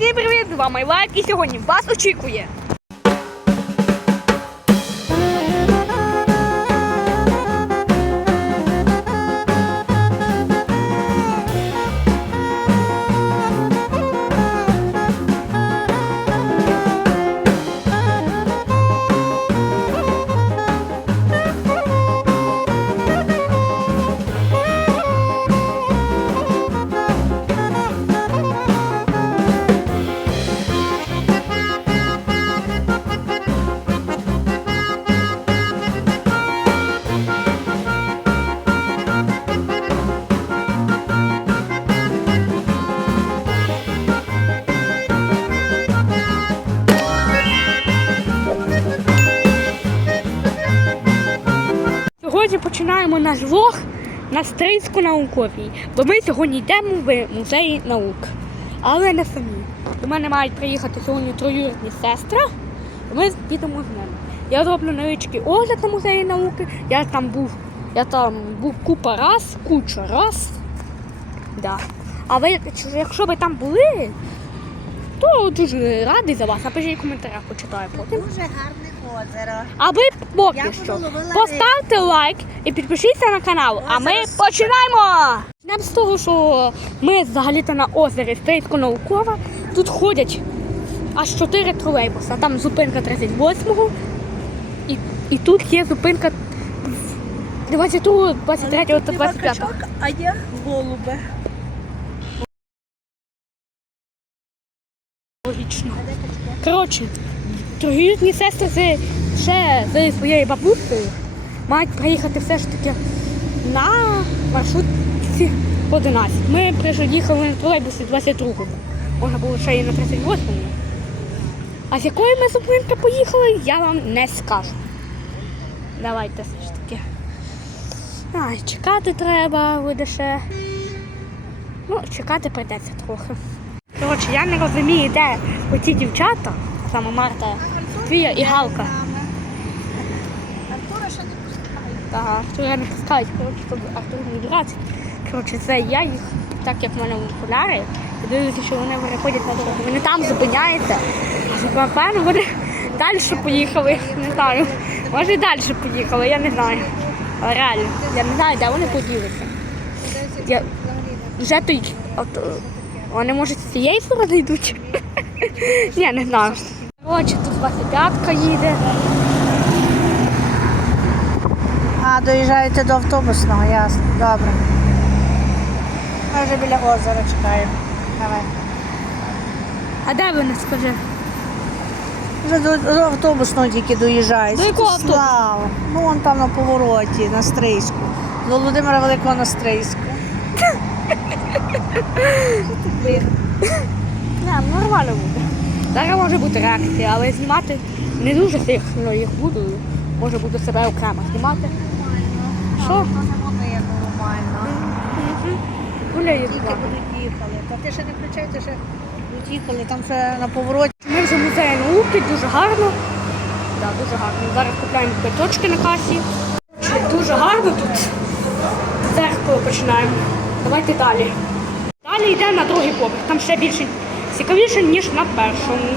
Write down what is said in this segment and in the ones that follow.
Всім привіт! З вами Лайк і сьогодні вас очікує. Починаємо наш влог на Стрийську науковій, бо ми сьогодні йдемо в музей наук. Але не самі. До мене мають приїхати сьогодні троюрідні сестри, і ми підемо з ними. Я роблю невеличкий огляд на музеї науки. Я там був, я там був купа раз, куча раз. Да. А ви, якщо ви там були, то дуже радий за вас. Напишіть коментарях, почитаю потім. Дуже гарне озеро. А ви поки Я що половила поставте лайк і підпишіться на канал. А ми зараз- починаємо! Почнемо з того, що ми взагалі-то на озері Стрийсько наукова. Тут ходять аж 4 тролейбуса. Там зупинка 38-го. І, і тут є зупинка 22, 23 та 25. А я голубе. Логічно. Коротше, троюрідні сестри з, ще зі своєю бабусею мають приїхати все ж таки на маршрутці 11. Ми приїхали на тролейбусі 22-го. Можна було ще і на 38-му. А з якої ми зупинки поїхали, я вам не скажу. Давайте все ж таки. Ай, чекати треба, буде ще. Ну, чекати прийдеться трохи. Коротше, я не розумію, де оці дівчата, саме Марта, Твія і Галка. Артура ще не пускають. Та Артура не пускають, коротше, Артур не грати. Коротше, це я їх, так як в мене окуляри, дивлюся, що вони переходять на дорогу. Вони там зупиняються, а напевно вони далі поїхали. Не знаю. Може і далі поїхали, я не знаю. Але реально, я не знаю, де вони поділися. Я... Вже той. От, вони може з цієї сторони йдуть? Я не знаю. Коротше, тут 25-ка їде. А, доїжджаєте до автобусного, ясно. Добре. Ми вже біля озера чекаємо. Давай. А де вони, скажи? Вже до, до автобусного тільки доїжджають. До якого Слава. Ну, вон там на повороті, на Стрийську. До Володимира Великого на Стрийську. Не, нормально буде. Зараз може бути реакція, але знімати не дуже сильно їх буду. Може буду себе окремо знімати. Що? Їхали. Та ти ще не включайте, ще будуть їхали, там ще на повороті. Ми вже в музеї науки, дуже гарно. Да, дуже гарно. Зараз купляємо квиточки на касі. Дуже гарно тут. Зеркало починаємо. Давайте далі. Далі йдемо на другий поверх. Там ще більше цікавіше, ніж на першому.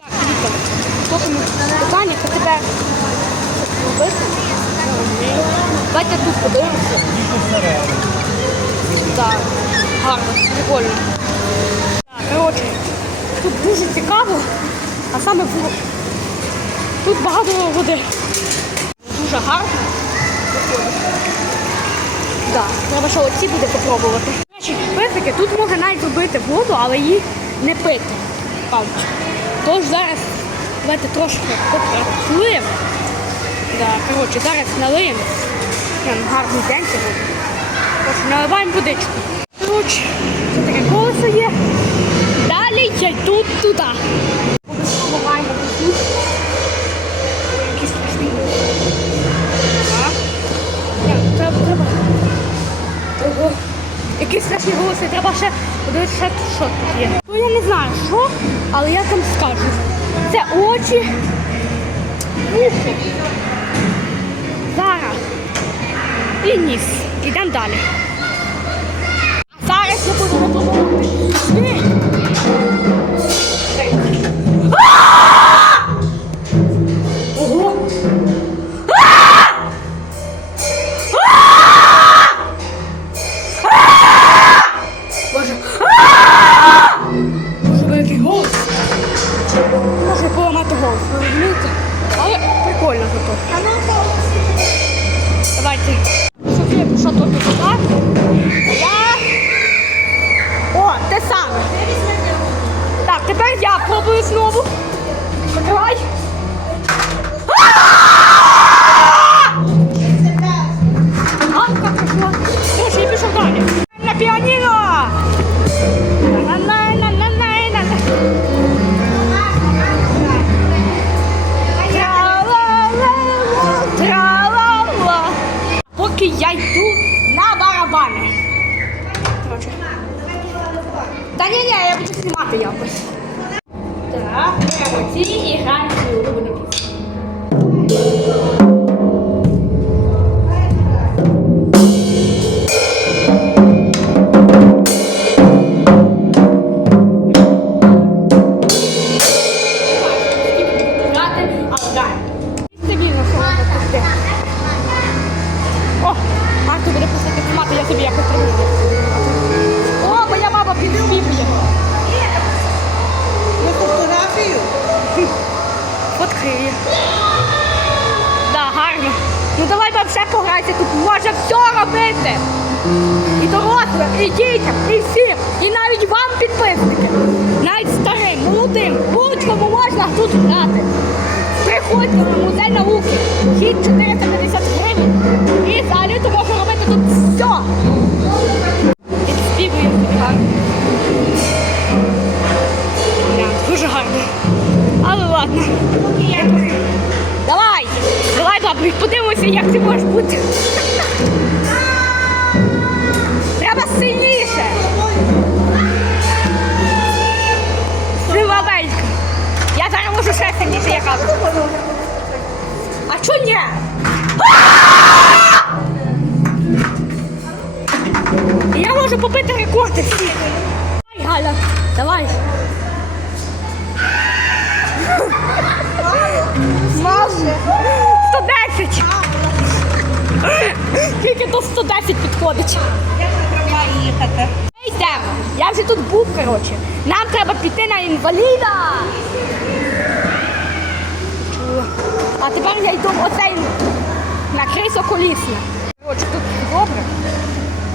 Так, Віка, поки питання, то тебе робити? Давайте тут подивимося. Так, гарно, прикольно. Коротше, тут дуже цікаво, а саме було. Тут багато води. Дуже гарно. Так, треба що оці буде попробувати. До тут можна навіть робити воду, але її не пити. кажуть. Тож зараз давайте трошки попрацюємо. Да, коротше, зараз налиємо. Гарний день сьогодні. Коротше, наливаємо водичку. Коротше, це таке колесо є. Далі я йду туди. Помагаємо тут. Якісь страшні. Треба, треба. Ого. Які страшні голоси, треба ще подивитися, що тут є. Але я вам скажу. Це очі. Вухо. Зараз. І ніс. Ідемо далі. Я буду знімати якось. Так, беремо ці і граємо свою улюблену. Приходьте на музей науки. Хід 450 гривень. І взагалі то можна робити тут все. І співує тобі гарно. Дуже гарно. Але ладно. Давай! Давай, бабу, подивимося, як ти можеш бути. Я зараз можу я кажу. А чого ні? Я можу побити рекорди всі. Давай, Галя, давай. Може. 110! Тільки до 110 підходить. Як трамваї їхати? Йдемо. Я вже тут був, коротше. Нам треба піти на інваліда. А тепер я йду в оцей на крисо колісне. Коротше, тут добре.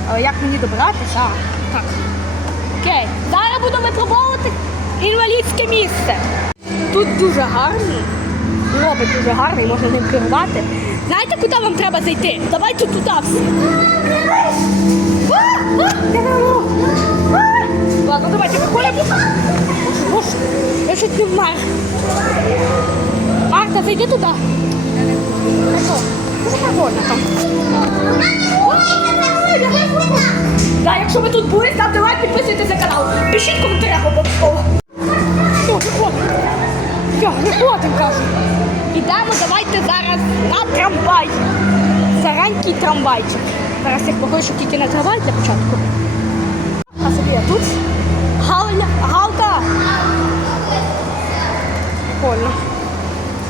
Але як мені добратися? Так. Окей. Зараз буду випробовувати інвалідське місце. Тут дуже гарно. Робить дуже гарний, можна ним керувати. Знаєте, куди вам треба зайти? Давайте туди всі. Ладно, давайте виходимо. Я чуть не вмер. Марта, зайди туди. Да, якщо ви тут були, ставте лайк, підписуйтесь на канал. Пишіть коментарях обов'язково. Все, виходимо. Все, виходимо, кажу. Ідемо, давайте зараз на трамвай. Старенький трамвайчик. Зараз я покличу тільки на трамвай для початку. А собі я тут.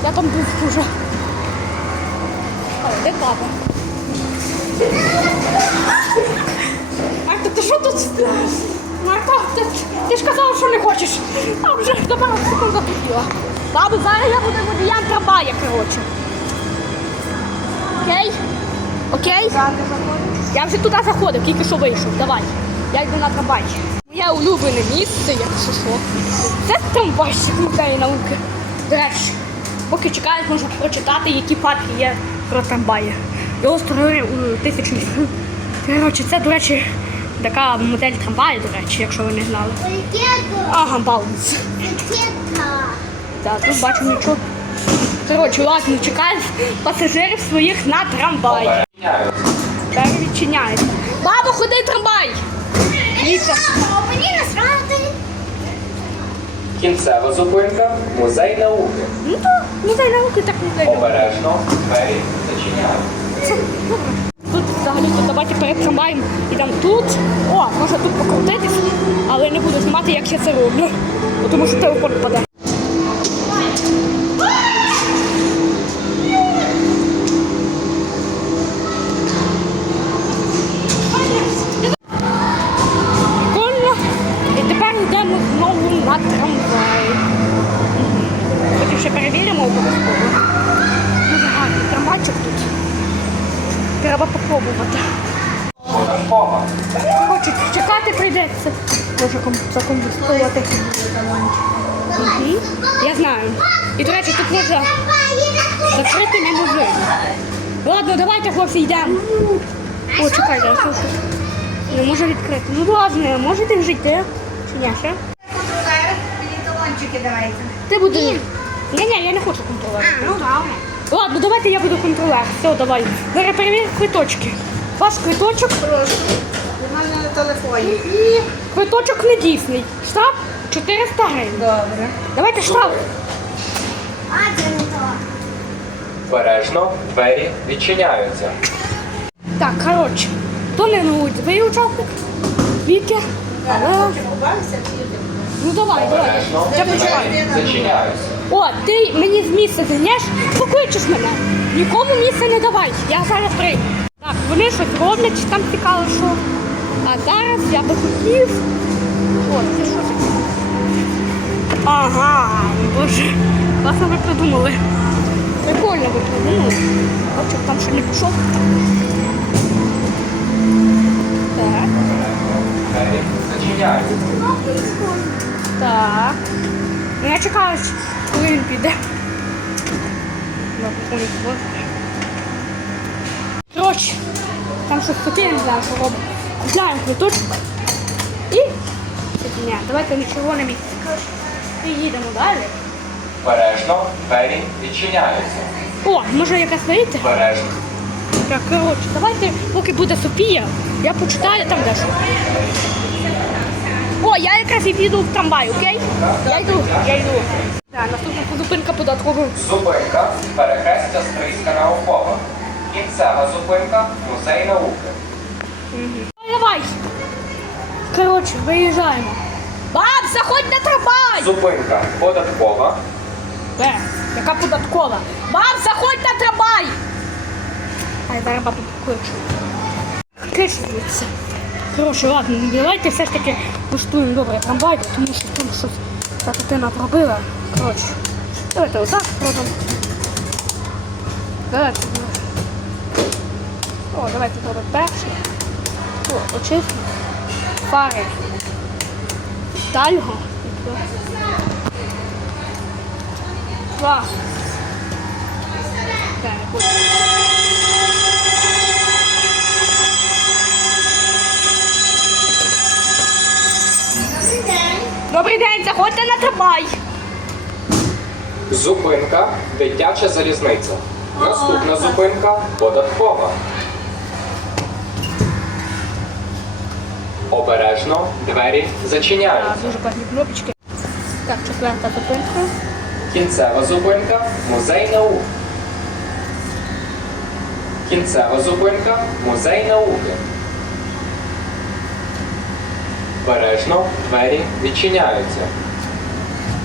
Я там був уже. О, де папа? Марта, ти що тут? Марта, ти, ти ж казала, що не хочеш. А вже до пару секунд захотіла. Бабу, зараз я буду водіям трамвая, коротше. Окей? Окей? Я вже туди заходив, тільки що вийшов. Давай. Я йду на трамвай. Моє улюблене місце, якщо що. Це трамвайщик музею науки. До речі, поки чекають, можна прочитати, які факти є про трамваї. Його створили у тисячні. Коротше, це, до речі, така модель трамваю, до речі, якщо ви не знали. Ага, баланс. Так, тут бачу нічого. Коротше, ладно, чекають пасажирів своїх на трамвай. Тепер відчиняється. Бабу, ходи трамвай! Дивіться. Кінцева зупинка музей науки. Ну то музей науки так не знаю. Обережно двері зачиняють. Тут взагалі тут давайте перед трамваєм ідемо тут. О, можна тут покрутитись, але не буду знімати, як я це роблю. Тому що телефон впаде. Коротше, чекати прийдеться. Може ком- закомпостувати. Мгм. Я знаю. І, до речі, тут можна закрити неможливо. Ладно, давайте, хлопці, йдемо. О, а що, що? Не можу відкрити. Ну ладно, можете жити. Чи ні, ще? Мені талончики давайте. Ти будеш. Ні, ні, я не хочу контролер. Ну, добре. Ладно, давайте я буду контролер. Все, давай. Зараз перевір квиточки. Ваш квиточок, Прошу. У мене на телефоні. Квиточок не дійсний. Штраф 400 гривень. Добре. Давайте штраф. А, це не то. Бережно, двері відчиняються. Так, коротше, то не на вулиці. Ви учасник? Віки? Але... Ну давай, давай. Бережно, Я почекаю. двері зачиняються. О, ти мені з місця зайнеш, покличеш мене. Нікому місця не давай. Я зараз прийду. Так, вони щось роблять, там цікаво, що. А зараз я би хотів. О, це що? Ага, боже. Класно ви придумали. Прикольно ви придумали. Хлопчик там ще не пішов. Так. Так. Мене чекають, коли він піде. Коротше, там щось таке, не знаю, що робить. Купляємо квиточок. І ні, давайте нічого не місці. І їдемо далі. Бережно, двері відчиняються. О, може якась вийти? Бережно. Так, коротше, давайте, поки буде Софія, я почитаю там дещо. О, я якраз і піду в трамвай, окей? Я йду, я йду. Так, наступна зупинка податкового. Зупинка, перехрестя Стрийська наукова. Кінцева зупинка, музей науки. Давай. Коротше, виїжджаємо. Баб, заходь на трамвай! Зупинка податкова. Де? Яка податкова? Баб, заходь на трамвай! Ай, зараз бабу покличу. Кисаються. Коротше, ладно, давайте все ж таки влаштуємо добре трамвай, тому що там щось ця дитина пробила. Коротше, давайте отак зробимо. Давайте. О, давайте зробимо перший. О, очистимо. Фари. Тальго. От. Добрий день, заходьте на трамвай. Зупинка дитяча залізниця. Наступна зупинка податкова. Обережно двері Так, зачиняються. дуже класні кнопочки. Так, четверта зупинка. Кінцева зупинка музей науки. Кінцева зупинка музей науки. Обережно двері відчиняються.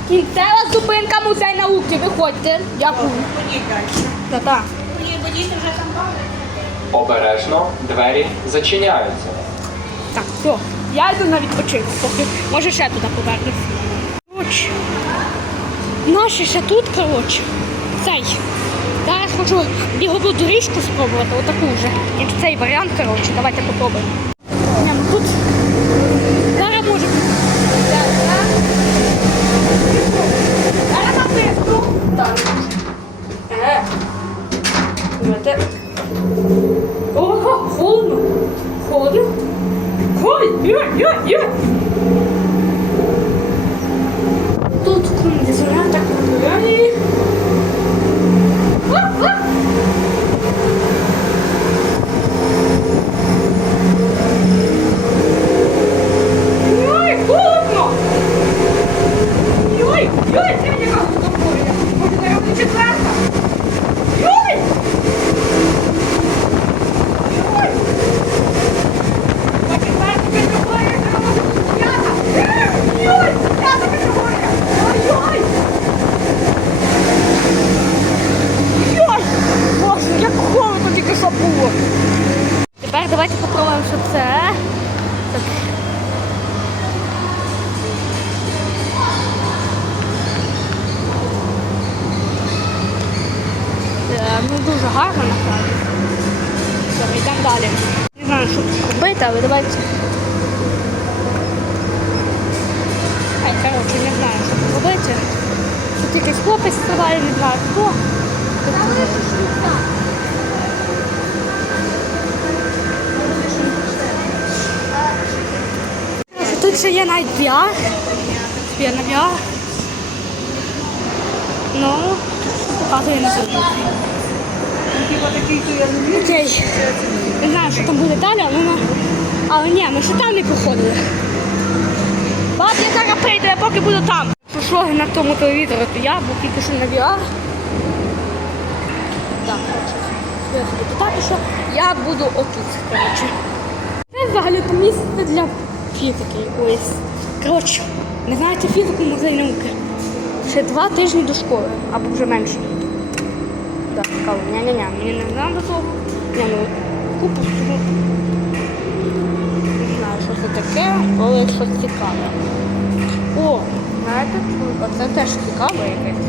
Кінцева зупинка музей науки. Виходьте. Дякую. Ходіть далі. Та-та. Ходіть, ходіть, вже там бавитися. Обережно двері зачиняються. Так, все. Я йду на відпочинок, поки може ще туди повернусь. Коротше. Наші ще тут, коротше. Цей. Зараз хочу бігову доріжку спробувати, отаку вже. Як цей варіант, коротше, давайте попробуємо. Ні, ну тут зараз може. Зараз написку. Так. Е. Давайте. Ого, холодно. Холодно. Ой, є, є, є. Тут кондиціонер так набирає. А, а. Ой, холодно. Ой, ой, це яка тут такое. Може, зараз буде четверта. Ой! Ой! На четверту категорію треба п'ята. Ой, п'ята категорія. Ой-ой! Ой! Боже, як холодно тільки що було. Тепер давайте попробуємо, що це. Так. Е, Ну, дуже гарно насправді. Все, ми йдемо далі. Не знаю, що робити, давайте. Ай, коротше, не знаю, що тут робити. Тут якийсь хлопець стрибає, не знаю хто. Тут ще є навіть VR. Є на VR. Ну, показує на телевізорі. Окей. Не знаю, що там буде далі, але, ми- але ні, ми ще там не проходили. Бачите, я зараз прийду, я поки буду там. Що на тому телевізорі, то я, бо тільки що на VR. Так, коротше, що я буду отут, коротше. Це взагалі то місце для фізики якоїсь. Коротше, не знаєте фізику музей науки. Ще два тижні до школи, або вже менше. Так, цікаво. Ня-ня-ня, мені не треба того. Ні, ну купу всього. Не знаю, що це таке, але щось цікаве. О, знаєте, оце теж цікаве якесь.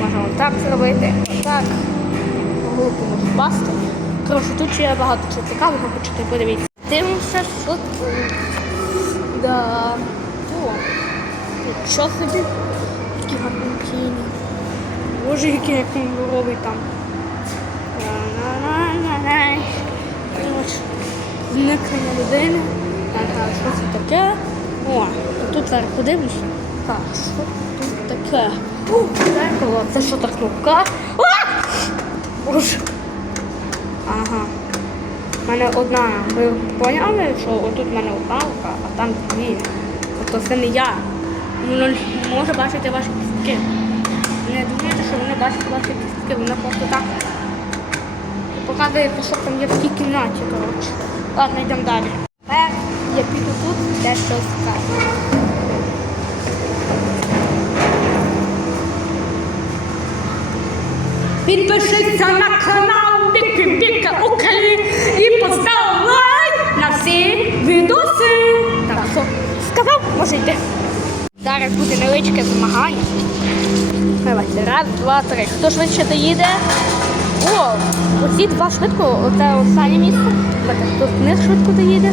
Можна отак зробити, отак. Голку можу впасти. Коротше, тут ще багато чого цікавого, хочете подивіться. Дивимося, що тут. Да. О, що собі? Такі гарні. Боже, який як він здоровий там. Зникнення людини. Ага, що це таке? О, тут зараз подивимося. Так, що тут таке? Зеркало, це що так кнопка? Боже. Ага. У мене одна. Ви поняли, що отут в мене одна а там дві. Тобто це не я. Воно може бачити ваші кістки. Не думайте, що вони бачать ваші кістки, вони просто так показує, що там є в тій кімнаті, коротше. Ладно, йдемо далі. Тепер я піду тут дещо скажу. Підпишіться на канал Біки Біки Україн і постав лайк на всі відоси. Так, все, сказав, може йти. Зараз буде невеличке змагання. Давайте, раз, два, три. Хто швидше доїде? О, оці два швидко, оце останнє місце. Давайте, хто з них швидко доїде?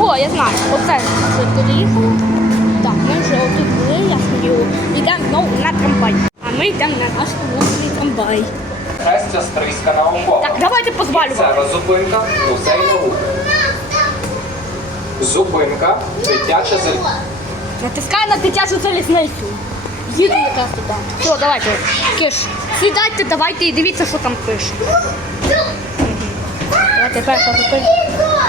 О, я знаю, оце швидко доїхало. Так, ми вже отут були, я ходила. Йдемо знову на трамвай. А ми йдемо на наш улюблений трамвай. Хрестя Стрийська наукова. Так, давайте позвалювати. Кінцева зупинка музей науки. Зупинка дитяча залізниця. Натискай на дитячу залізницю. Їду якраз туди. Все, давайте. Киш, сідайте, давайте і дивіться, що там пише. Давайте перша зупинка.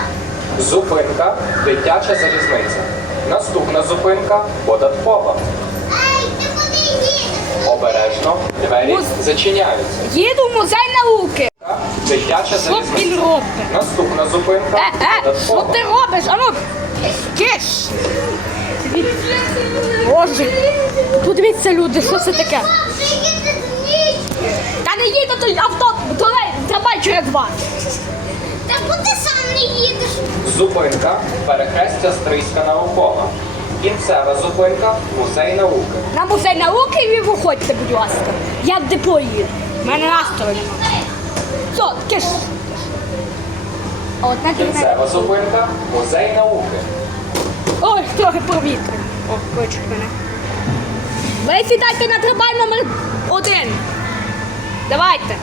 Зупинка дитяча залізниця. Наступна зупинка податкова. Обережно двері Муз- зачиняються. Їду в музей науки. Дитяча Що він залізниця. робить? Наступна зупинка Е, е, що податкова. ти робиш? Ану, киш. Боже, подивіться люди, що це таке? Та не їде той авто, тролей, трамвай через вас. Та ти сам не їдеш. Зупинка перехрестя Стрийська наукова. Кінцева зупинка музей науки. На музей науки і ви виходьте, будь ласка. Я в депо їду. У мене настрою немає. Все, кінець. Кінцева зупинка музей науки. Ой, трохи повітря. О, кличуть мене. Ви сідайте на трамвай номер один. Давайте.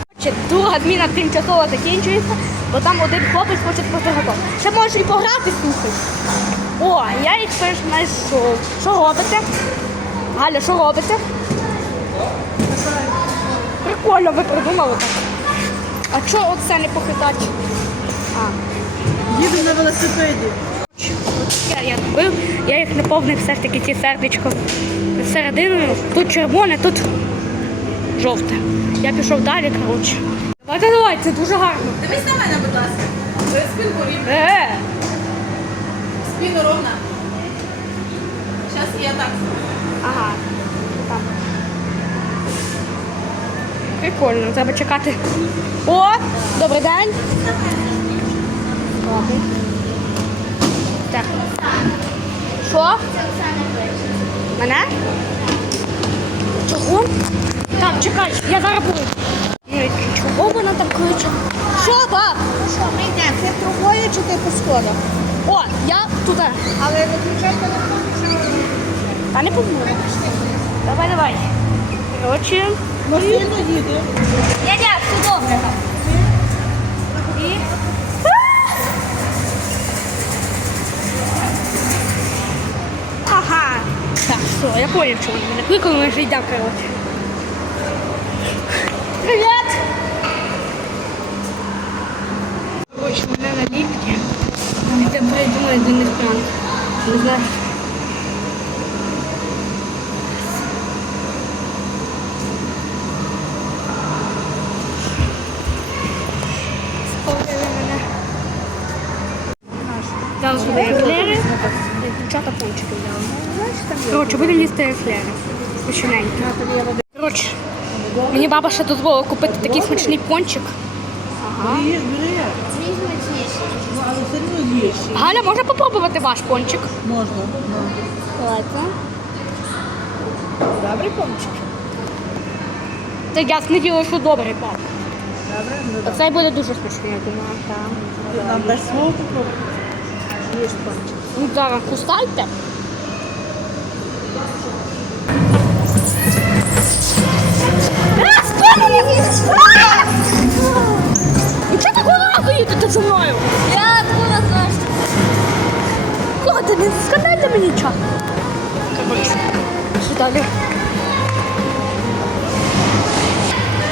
Друга зміна тимчасово закінчується, бо там один хлопець хоче фотографувати. Ще можеш і пограти, слухай. О, я їх теж знайшов. Що робите? Галя, що робите? Прикольно ви придумали так. А чого оце не похитати? А. Їду на велосипеді. Я, я робив, я їх наповнив все ж таки ці сердечко серединою. Тут червоне, тут жовте. Я пішов далі, коротше. Давайте, давайте, це дуже гарно. Дивись на мене, будь ласка. Ви спинку рівно. Е, Спину ровно. Зараз я так. ага. Там. Прикольно, треба чекати. О, добрий день. Ладно. Так. Що? Мене? Чого? Так, чекай, я зараз буду. Ну, чого вона там кличе? Що, баб? Що, ми йдемо? Ти трубою чи ти по сходах? О, я туди. Але виключай телефон, що Та не помню. Давай, давай. Коротше, Машина їде. Дядя, все добре. і... Ага. Так, все, я понял, вони мене кликали, ми вже йдемо, коротше. Привіт! Коротше, мене на ліфті. Я придумаю для них пранк. Не знаю. Сповнили мене. Зараз буде еклери. Дівчата пончики взяли. Лізти Коротше, мені баба ще дозволила купити такий смачний пончик. Смачніше. Ну, але все одно їж. Галя, можна попробувати ваш пончик? Можна. Добрий помчик. Так я смітила, що добрий пап. Добре? Ну. Оцей буде дуже смачний, я думаю. Нам дасть свого попробувати. Ну зараз кусайте. Ну чого так одразу їдете за мною? Я знаєш? Кого ти не скандайте мені чого? Що далі?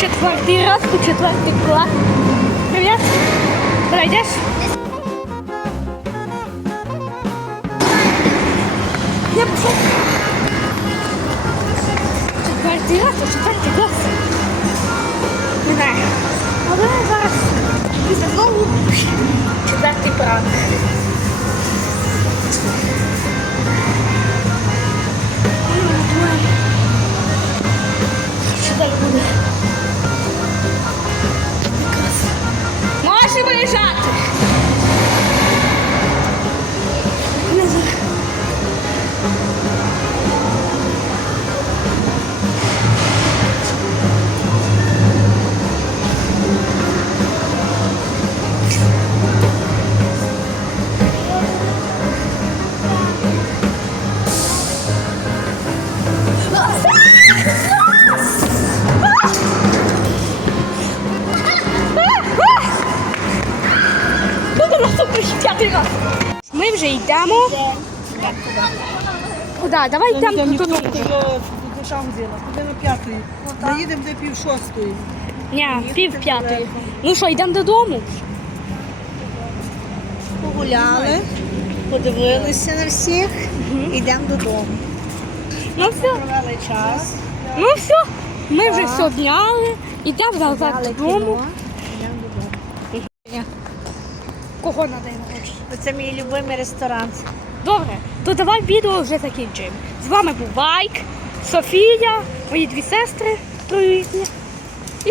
Четвертий раз по четвертий клас. Привіт. Пройдеш? Я пішов. Четвертий раз, по четвертий клас. Але зараз після знову четвертий пранк. Куди? Давай йдемо додому. Там взяла. Куди на п'ятої? Ми їдемо до пів шостої. Ні, пів п'ятої. Ну що, йдемо додому? Погуляли, подивилися на всіх, йдемо додому. Ну все. Провели час. Ну все. Ми вже все обняли. Йдемо назад додому. Кого на день народження? Це мій любимий ресторан. Добре, то давай відео вже закінчуємо. З вами був Вайк, Софія, мої дві сестри троюрідні. І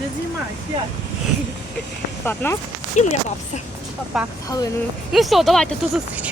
Не знімай, ладно, і моя бабця Па-па. з Галиною. Ну все, давайте до зустрічі.